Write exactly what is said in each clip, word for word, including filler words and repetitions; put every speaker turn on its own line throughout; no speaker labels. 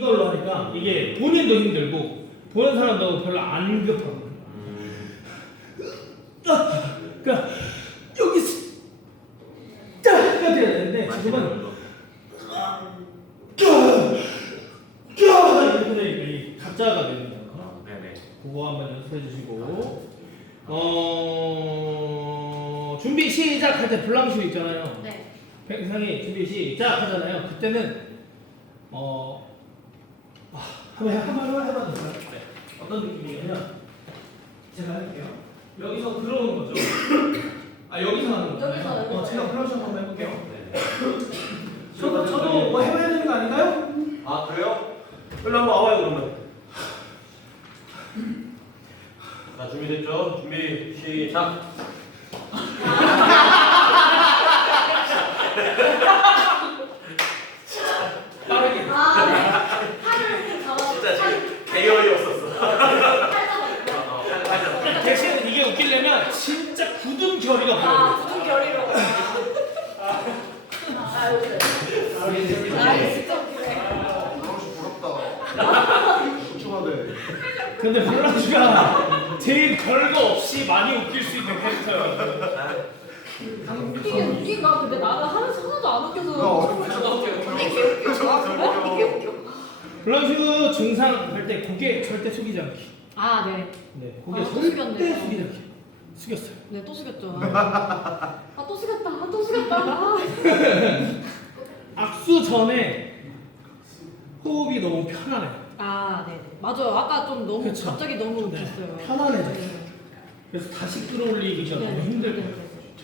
이걸로 하니까 이게 본인도 힘들고 보는 사람도 별로 안 급하고. 아, 그러니까 여기서 짜까지 해야 되는데 지금은 이렇게 되니까 이 가짜가 되는 거예요.
네네.
그거 한번 연습해 주시고 어 준비 시작할 때 블랑슈 있잖아요.
네.
백상이 준비 시작 하잖아요. 그때는 어 아, 한번 해- 한번 해봐 해봐 주세요.
네.
어떤 느낌이냐면 제가 할게요. 여기서 들어오는 거죠. 아 여기서 하는 거죠.
여기서,
어
여기서.
제가 블랑슈 한번 해볼게요.
네.
저도 저도 뭐 해봐야 되는 거 아닌가요?
아 그래요? 일로 한번 와봐요 그러면. 자 준비됐죠? 준비 시작.
빠르게.
아, 네. 팔을 이렇게 잡아서
진짜
팔-
지금 개어이없었어.
팔 잡아요.
대신 이게 웃기려면 진짜 굳은 결이가
아,
보여요.
굳은 결이로. 아, 여기. 아, 진짜 웃기네.
너무 부럽다. 쫓아가네.
근데 블랑슈가 제일 별거 없이 많이 웃길 수 있는 캐릭터예요.
웃기긴 웃긴가? 근데 나는 하면서 하나도 안 웃겨서.
어,
되게 개웃겨. 되게 웃겨.
블랑슈 증상 할 때 고개 절대 숙이지 않기.
아, 네.
네, 고개
아, 또
절대
숙였네.
숙이지 않기. 숙였어요.
네, 또 숙였죠. 아, 또 숙였다. 아, 또 숙였다. 아.
악수 전에 호흡이 너무 편안해.
아, 네. 맞아요. 아까 좀 너무
그쵸.
갑자기 너무
네,
웃겼어요.
편안해져.
네.
그래서 다시 끌어올리기가
네,
너무
네,
힘들고.
네, 네.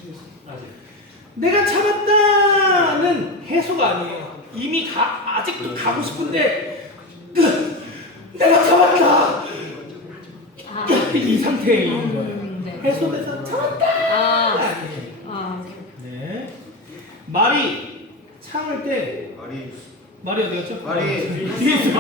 내가 참았다는 해소가 아니에요. 이미 가, 아직도 가고 싶은데 으, 내가 참았다.
아,
이 상태에 있는 거예요.
음, 네.
해소돼서 참았다.
아,
아니에요.
아,
네. 말이 참을 때
말이
말이 어디 갔죠?
말이-
뒤에 있을 때.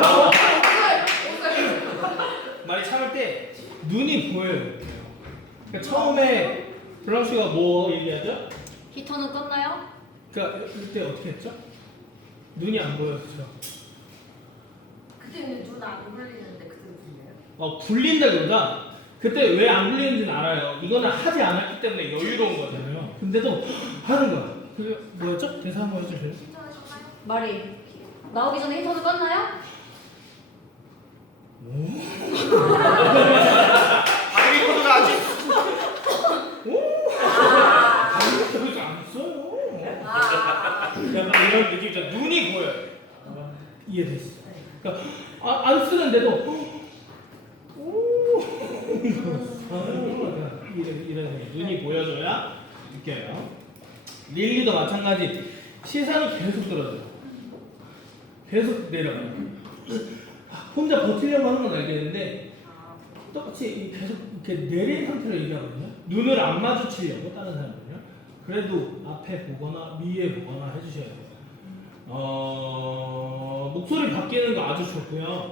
말이 참을 때 눈이 보여요. 그러니까 처음에 블랑슈가 뭐 얘기하죠?
히터는 껐나요?
그러니까 이때 어떻게 했죠? 눈이 안 보였죠.
그때는 눈 안 굴리는데 그때 무슨이에요?
어, 굴린다기보다 그때 왜 안 굴리는지는 알아요. 이거는 하지 않았기 때문에 여유로운 거잖아요. 근데도 하는 거야. 그게 뭐였죠? 대사 한번 해주세요.
신청하셨나요?
말이 나오기 전에 히터는 껐나요?
바디 코드가 아직.
그러지 안 써요.
아,
약간 이런 느낌이죠. 눈이 보여요. 이해됐어. 그러니까 아, 안 쓰는데도 오 이런 이런 눈이 보여줘야 느껴요. 릴리도 마찬가지. 시선이 계속 떨어져요. 계속 내려가요. 혼자 버티려고 하는 건 알겠는데 똑같이 계속 이렇게 내린 상태로 얘기하거든요. 눈을 안 마주치려고 다른 사람들은요. 그래도 앞에 보거나 위에 보거나 해주셔야 돼요. 어, 목소리 바뀌는 거 아주 좋고요.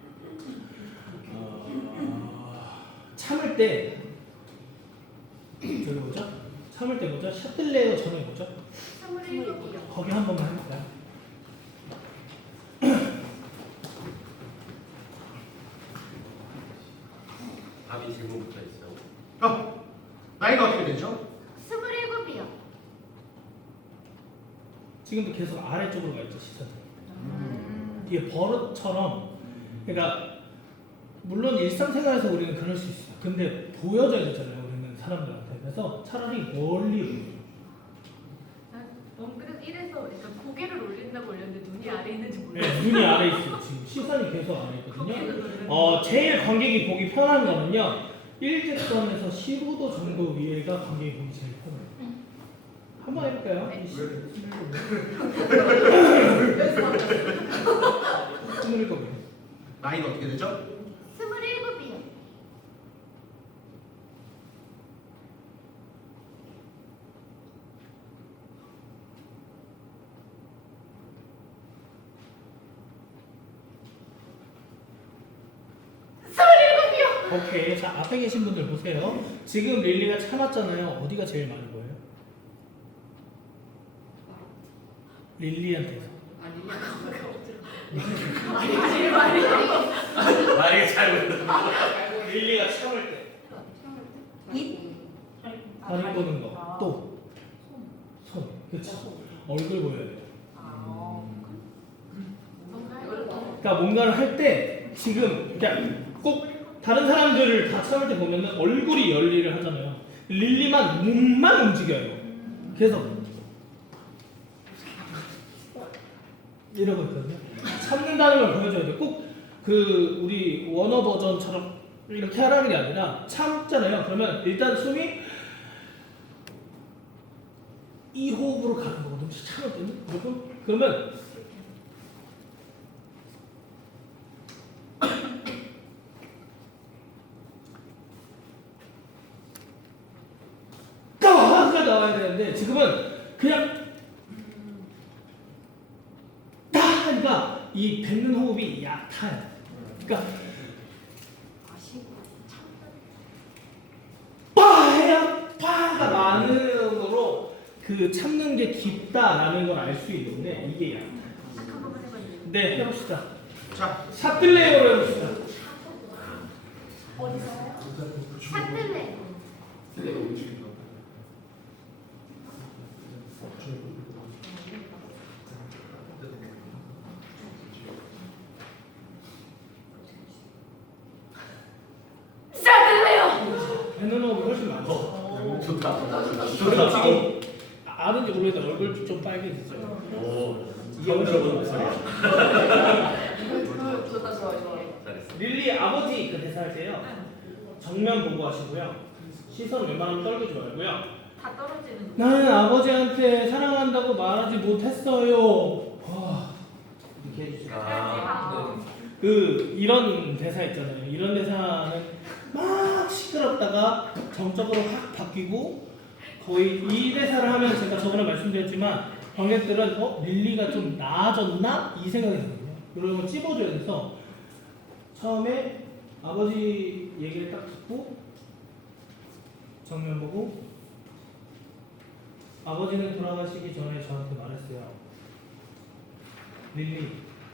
어, 참을 때 저기 뭐죠? 참을 때 뭐죠? 샤틀레어 전에 뭐죠?
스물일곱이요.
거기 한 번만 해볼까요?
답이 질문 붙어 있어요.
어, 나이가 어떻게 되죠?
스물일곱이요.
지금도 계속 아래쪽으로 가 있죠 시선이.
음.
이게 버릇처럼 그러니까 물론 일상생활에서 우리는 그럴 수 있어요. 근데 보여져야 되잖아요 우리는 사람들한테. 그래서 차라리 멀리 보여요.
넌 그래서 이래서 그러니까 고개를 올린다고 올렸는데 눈이 아래 있는지 몰라요.
네, 눈이 아래 있어요. 지금 시선이 계속 아래 있거든요.
고개를 올리는
어, 제일 관객이 보기 편한 거는요. 일직선에서 십오 도 정도 위에가 관객이 보기 제일 편해요. 한번 해볼까요?
네.
스물일곱이요.
나이가 어떻게 되죠?
스물일곱이요. 스물일곱이요.
오케이. 자, 앞에 계신 분들 보세요. 지금 릴리가 참았잖아요. 어디가 제일 많이 보여요? 릴리한테서.
아니, 아니 아니 말이
만약에 잘 모르는
릴리가 참을 때
입?
다리 꼬는 거. 또 손. 그렇지. 얼굴 보여야 돼. 그러니까 뭔가를 할 때 지금 그러니까 꼭 다른 사람들을 다 참을 때 보면은 얼굴이 열일을 하잖아요. 릴리만 몸만 움직여요. 그래서 이러고 있거든요. 참는다는 걸 보여줘야 돼. 꼭 그 우리 원어 버전처럼 이렇게 하라는 게 아니라 참잖아요. 그러면 일단 숨이 이 호흡으로 가는 거거든요. 참았거든요. 무조건. 그러면 따가 나와야 되는데 지금은 그냥 따 하니까 이 뱉는 호흡이 얕아요. 그러니까 빠 해야 빠가 많은 거로 그 참는 게 깊다라는 걸 알 수 있는데 이게 얕아요.
한 번만 해봐요.
네, 해봅시다.
자,
샷들레이어로 해봅시다.
어디서요?
샷들레.
내가 움직인다.
샷들레요.
뱉는 호흡이 훨씬 많죠.
좋다.
그리고
좋다.
지금 아는지 모르겠는데 얼굴 좀 빨개졌어요.
오. 처음 들어보는 목소리야.
좋다 좋아 좋아.
잘했어.
릴리 아버지 그 대사 할 때요. 정면 보고 하시고요. 시선 웬만하면 떨구지 말고요.
다 떨어지는 거.
나는 아버지한테 사랑한다고 말하지 못했어요. 와, 이렇게 해주세요.
아.
그 이런 대사 있잖아요. 이런 대사는 막 시끄럽다가 정적으로 확 바뀌고 거의 이 대사를 하면 제가 저번에 말씀드렸지만 관객들은 어 릴리가 좀 나아졌나 이 생각이 들거든요. 이런 걸 찝어줘야 돼서 처음에 아버지 얘기를 딱 듣고 정면 보고 아버지는 돌아가시기 전에 저한테 말했어요. 릴리,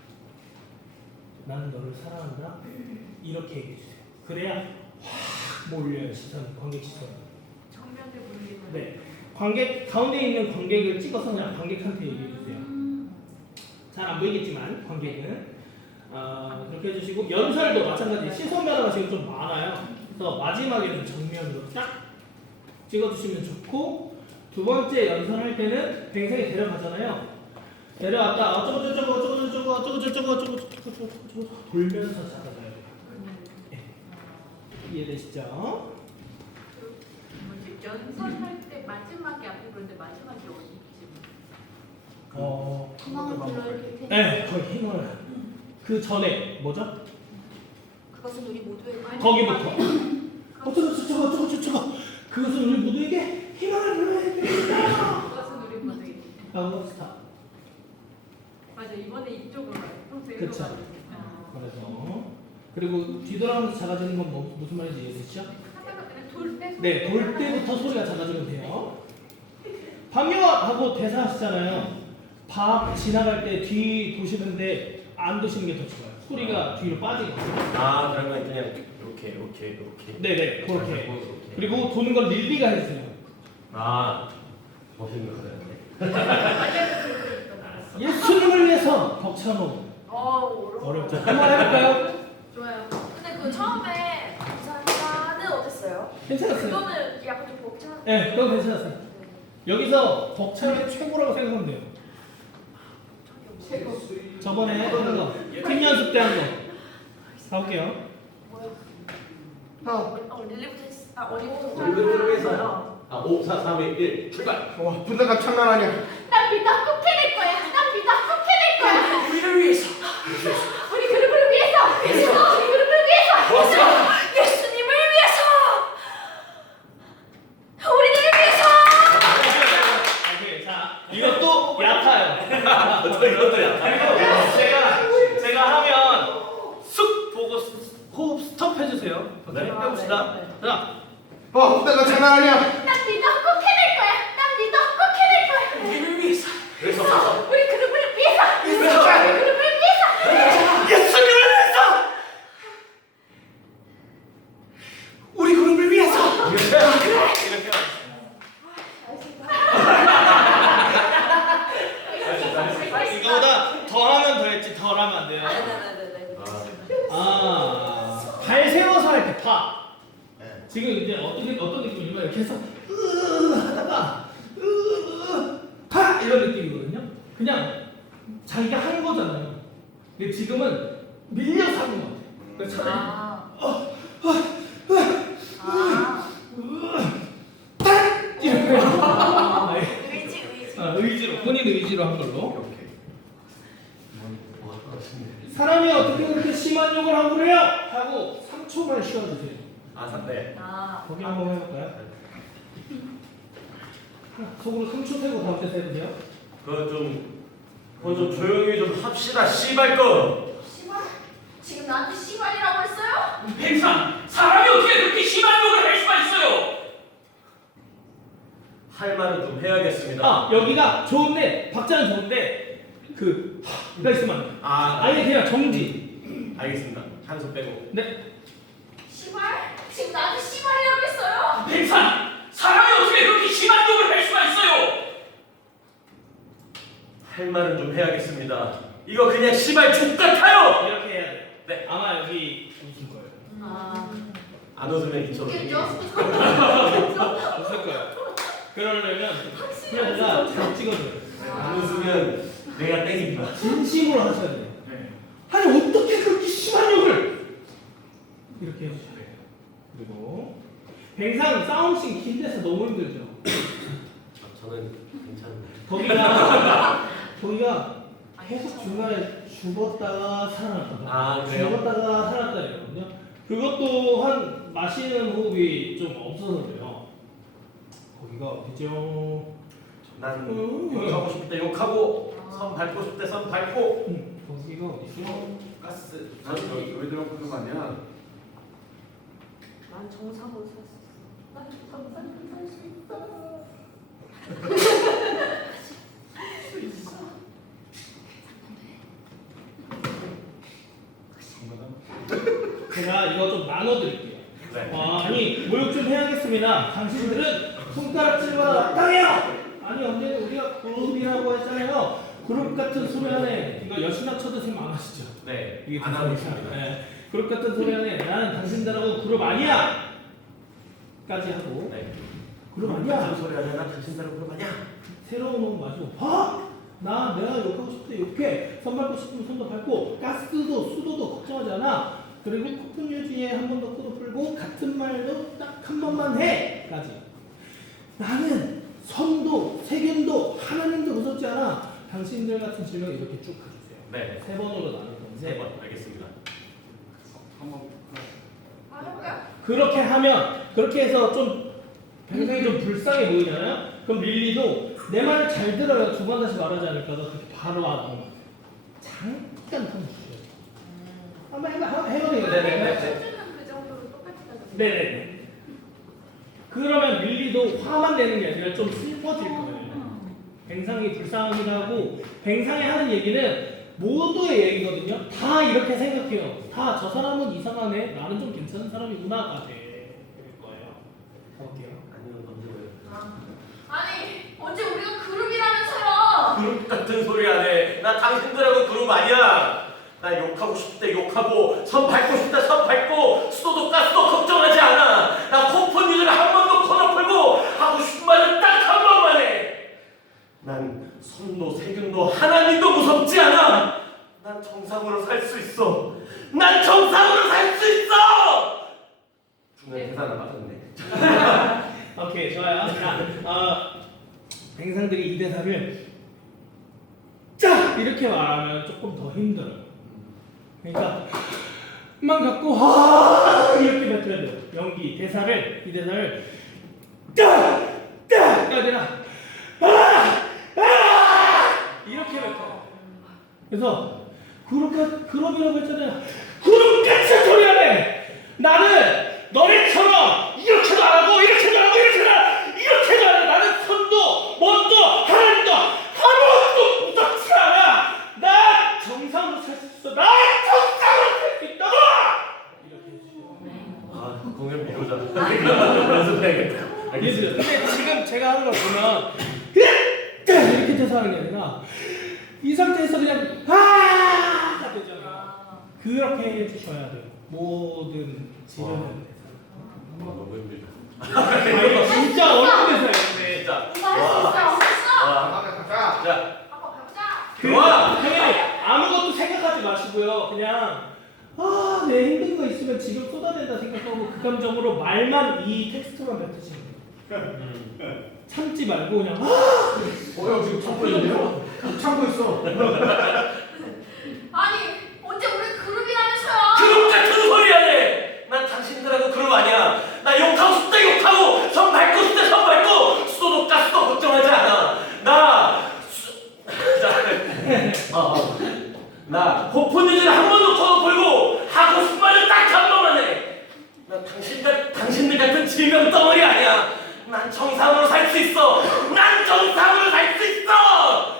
나는 너를 사랑한다. 이렇게 얘기해주세요. 그래야 확 몰려요 시선, 관객 시선.
정면에 보이는.
네, 관객 가운데 있는 관객을 찍어서 그냥 관객한테 얘기해주세요. 잘 안 보이겠지만 관객은 아, 그렇게 해주시고 연설도 마찬가지 시선 변화가 지금 좀 많아요. 그래서 마지막에는 정면으로 딱 찍어주시면 좋고 두 번째 연설할 때는 굉장히 데려가잖아요. 데려왔다 어쩌고 저쩌고 어쩌고 저쩌고 어쩌고 저쩌고 어쩌고 저쩌고 저쩌고 돌면서 잡아줘야 돼요. 네. 이해되시죠?
뭐지? 연설할 때 마지막에 앞에 그런데 마지막이 어디지?
어,
희망을 불러일으킬 테니
네, 거기 힘을 그 전에 뭐죠?
그것은 우리 모두의
거기부터 어쩌고 저쩌고 어쩌고 저쩌고 그것은 우리 모두에게 희망을 불러야겠다.
그것은 우리 모두에게.
하고 스탑.
맞아 이번에 이쪽으로 가요. 평소 일로
그쵸.
가요. 아.
그래서 그리고 뒤돌아가면서 작아지는 건 뭐, 무슨 말인지 이해되시죠?
하다가 그냥 돌 때.
네, 돌 때부터 소리가 작아지면 돼요. 밤요와 하고 대사하시잖아요. 밤 지나갈 때 뒤 도시는데 안 도시는 게 더 좋아요. 소리가 뒤로 빠지게.
아, 그러면 그냥 이렇게 이렇게 이렇게.
네네, 그렇게.
이렇게.
그리고 도는 건 릴리가 해주세요.
아, 멋있는 거네.
예수님을 위해서 벅차놓은
어
어렵죠. 한번 해볼까요?
좋아요.
근데 그 처음에 감사합니다는 어땠어요?
괜찮았어요.
그거는 약간 좀 벅찬.
네, 그건 괜찮았어요. 여기서 벅차는 최고라고 생각하면 돼요.
최고.
저번에 한 거, 팀 연습 때 한 거. 가볼게요.
뭐야?
어.
어 릴리부터 했. 아 어디부터?
얼굴을 위해서. 아, 오, 사, 삼, 이, 일, 출발.
와, 분장감 장난 아니야.
난 비다 꼭 해낼 거야. 난 비다 꼭 해낼 거야.
우리를 위해서.
우리 그룹을 위해서. 위해서. 우리 그룹을 위해서.
좋았어.
예수님을 위해서. 우리들을 위해서.
오케이, 자, 이것도 얕아요.
저 이것도 약간.
제가, 제가 하면 쑥 보고 호흡 스톱 해주세요. 오케이,
네.
해봅시다. 자,
와, 분장감 장난 아니야.
난 비다 꼭 해낼 거야. 난 비다 꼭 해낼 거야.
우리를 위해서.
그래서
우리 그룹을 위해서.
위해서.
우리 그룹을 위해서.
절하면 안 돼요.
네네네네.
아, 발 세워서 할 때 파.
네.
지금 이제 어떤 느- 어떤 느낌이냐면 이렇게 해서 으 하다가 으파 이런 느낌이거든요. 그냥 자기가 한 거잖아요. 근데 지금은 밀려서 하는 것 같아요. 그러니까 차라리
아.
어,
아.
팍 이렇게 아, 예.
의지 의지.
아, 의지로 본인 의지로 한 걸로.
이렇게.
와, 멋있네.
사람이 어떻게 그렇게 심한 욕을 하고 그래요? 하고 삼 초만 쉬어주세요.
아, 샀네.
아.
거기 한번 해볼까요? 속으로 삼 초 세고 다음 때 세보세요.
그거 좀, 그거 좀 조용히 좀 합시다, 씨발 거.
씨발. 지금 나한테 씨발이라고 했어요?
백상, 사람이 어떻게 그렇게 심한 욕을 할 수가 있어요?
할 말은 좀 해야겠습니다.
아 여기가 좋은데 박자는 좋은데 그 하가 있으면 안 돼.
아,
아예 그냥 정지.
알겠습니다. 한손 빼고.
네.
씨발. 지금 나한테 씨발이라고 했어요?
백상, 사람이 어떻게 그렇게 심한 욕을 할 수가 있어요?
할 말은 좀 해야겠습니다. 이거 그냥 씨발 족 같아요.
이렇게 해야 돼.
네.
아마 여기 웃을 거예요.
아.
안 웃으면 이처럼.
웃겠죠?
웃을 거예요. 그러려면 그냥 내가 잘 찍어줘요.
안 웃으면 내가 땡긴다.
진심으로 하셔야 돼요.
네.
아니 어떻게 그렇게 심한 욕을 이렇게 해주셔야 돼요. 그리고 뱅상 싸움씬 긴 데서 너무 힘들죠.
아, 저는 괜찮은데.
거기가 거기가 계속 중간에 죽었다가 살아났다가
아, 그래요?
죽었다가 살았다 이러거든요. 그것도 한 마시는 호흡이 좀 없어서 그래요. 거기가 어디죠?
난
음.
욕하고 싶을 때 욕하고, 선 밟고 싶을 때 선 밟고.
음, 거기가 어디죠?
가스.
난 여기 왜 들어가는 거 아니야?
난 정상으로 살 수 있어. 난 정상으로 살 수 있어.
제가 이거 좀 나눠드릴게요.
네.
아, 아니 모욕 좀 해야겠습니다. 당신들은 손가락질마다 마땅해요. 아니 언제는 우리가 그룹이라고 했잖아요. 그룹 같은 소리 안에 이거 여신아 쳐도 생각 안 하시죠?
네.
이게
안 하고 있습니다.
네. 그룹 같은 소리 안에 나는 당신들하고 그룹 아니야. 까지 하고
네.
그룹
무슨
아니야.
소리 하냐? 나 당신 사람 그럼 아니야.
새로운 옷 마시고 봐. 나 내가 욕하고 싶을 때 욕해. 선 밟고 싶으면 손도 밟고 가스도 수도도 걱정하지 않아. 그리고 코푼 유지에 한 번 더 코도 풀고 같은 말도 딱 한 번만 해. 까지. 나는 선도 세균도 하나님도 무섭지 않아. 당신들 같은 질문 이렇게 쭉 가주세요.
네.
세 번으로 나눌 건데
세 번. 알겠습니다.
한번.
아 해볼까요?
그렇게 하면 그렇게 해서 좀 굉장히 좀 불쌍해 보이잖아요. 그럼 릴리도 내 말을 잘 들어요. 두 번 다시 말하지 않을까 봐 그렇게 바로 안 하는 것 같아요. 잠깐 한번 주세요. 한번 해봐, 한번 해봐 되겠네.
네네네.
수준은 그 정도로 똑같이 가죠.
네네. 그러면 릴리도 화만 내는 게 아니라 좀 슬퍼질 거예요. 뱅상이 불쌍하기도 하고 뱅상이 하는 얘기는 모두의 얘기거든요. 다 이렇게 생각해요. 다 저 사람은 이상하네. 나는 좀 괜찮은 사람이구나가 될 거예요. 가볼게요.
아니면 던져요.
아. 아니 언제 우리가 그룹이라면서요?
그룹 같은 소리 안 해. 나 당신들하고 그룹 아니야. 나 욕하고 싶을 때 욕하고, 선 밟고 싶을 때 선 밟고, 수도도 가스도 걱정하지 않아. 나 코폰 유지를 한 번도 코너 풀고, 하고 싶은 말은 딱 한 번만 해. 난 선도 세균도 하나님도 무섭지 않아. 난 정상으로 살 수 있어. 난 정상으로 살 수 있어. 중간 대사 하나 빠졌네.
오케이, 좋아요. 자, 어, 뱅상들이 이 대사를 짜! 이렇게 말하면 조금 더 힘들어요. 그러니까 만 갖고 하 이렇게 뱉어야 돼요. 연기 대사를 이 대사를 짜! 짜! 해야 되나? 아! 아! 이렇게 뱉어요. 그래서 그룹 그룹이라고 했잖아요. 그룹 같은 소리 하네. 나는 너네처럼 이렇게도 안 하고 이렇게도 안 하고 이렇게도 안 하고 이렇게도 안 해. 나는 선도 먼저 하나님도 아무것도 무섭지 않아. 나 정상으로 살 수 있어. 나 정상으로 살 수 있다. 이렇게 해주세요.
아, 공연 미루자. 연습해야겠다.
알겠어요. 근데 지금 제가 하는 걸 보면 그냥 이렇게 돼서 하는 게 아니라 이 상태에서 그냥 아 그렇게 해주셔야 돼요. 모든 지르는
아, 너무 힘들다.
대사. 이거 진짜 어려운 대사예요.
진짜.
오빠 할 수 있어. 할 수 있어.
와.
가자.
자,
아빠 가보자.
들어와.
형님 아무것도 생각하지 마시고요. 그냥 아, 내 힘든 거 있으면 지금 쏟아낸다 생각하고 그 감정으로 말만 이 텍스트만 뱉으시면 돼요.
음.
참지 말고 그냥 아,
어, 형 지금 참고 있네요? 참고 있어.
아니 언제 우리 그룹이라면서요?
그룹 같은 소리 안 해. 난 당신들하고 그룹 아니야. 나 욕하고 싶다 욕하고 선 밟고 싶다 선 밟고 수도도 가스도 걱정하지 않아. 나 수... 자, 어, 어. 나 호프니즈를 한 번도 터놓고 하고 싶은 말을 딱 한 번만 해. 나 당신 같 당신들 같은 질병 덩어리 아니야. 난 정상으로 살 수 있어. 난 정상으로 살 수 있어.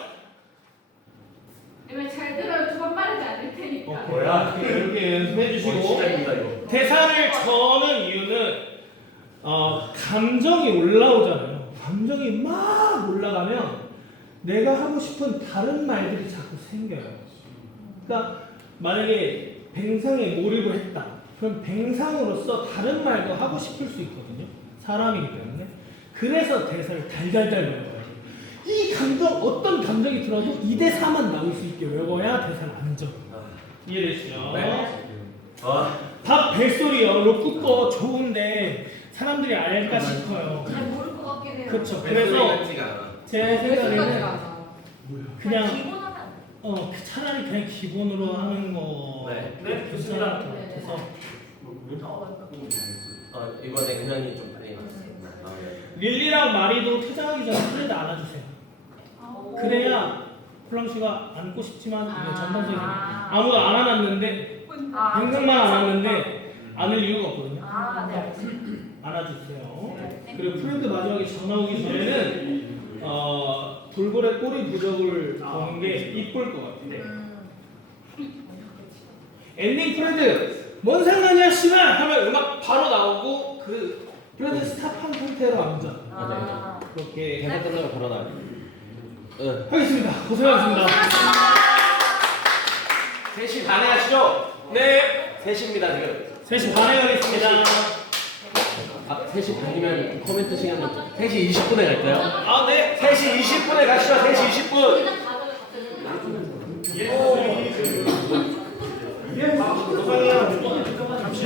이번에 잘 들어요. 두 번 빠르지 않을 테니까.
오케이.
뭐야?
이렇게 연습해 주시고
시작입니다 이거.
대사를 저는 이유는 어, 감정이 올라오잖아요. 감정이 막 올라가면 내가 하고 싶은 다른 말들이 자꾸 생겨요. 그러니까 만약에 뱅상에 몰입을 했다. 그럼 뱅상으로서 다른 말도 하고 싶을 수 있거든요. 사람이기 때문에. 그래서 대사를 달달달 외워요. 이 감정, 어떤 감정이 들어도 이 대사만 나올 수 있게 외워야 대사는 안정. 이해되시죠?
네. 아,
밥 벨소리요. 로쿠 거 좋은데 사람들이 알까 싶어요.
잘 모를 것 같긴 해요.
그렇죠. 그래서 제 생각에는 그냥
기본 하나.
어 차라리 그냥 기본으로 하는 거
네.
네, 괜찮을 것 같아서
어, 이번에 은현이 좀 빨리 나왔어요. 아, 네.
릴리랑 마리도 퇴장하기 전에 플레드 안아주세요. 그래야 플랑시가 안고 싶지만 이게 전방송이 아무도 안 안았는데
아,
뱅상만 안았는데 안을 이유가 없거든요.
아, 네. 알겠습니다.
안아주세요. 그리고 프렌드 마지막에 전화 오기 전에는 어, 돌고래 꼬리 부적을 보는 게 이쁠 것 같아요. 엔딩 프렌드 뭔 상관이야 씨발 하면 음악 바로 나오고 그 프렌드 스탑한 상태로 앉아.
아.
그렇게
대사 끝나고 걸어놔. 응.
하겠습니다. 고생하셨습니다.
세 시 반에 하시죠?
네.
세 시입니다 지금.
세 시 반에 가겠습니다.
아, 세 시 반이면 코멘트 시간은 세 시 이십 분에 갈까요?
아 네.
세 시 이십 분에 가시죠. 세 시 이십 분.
그냥 가져요, 가져요.
예.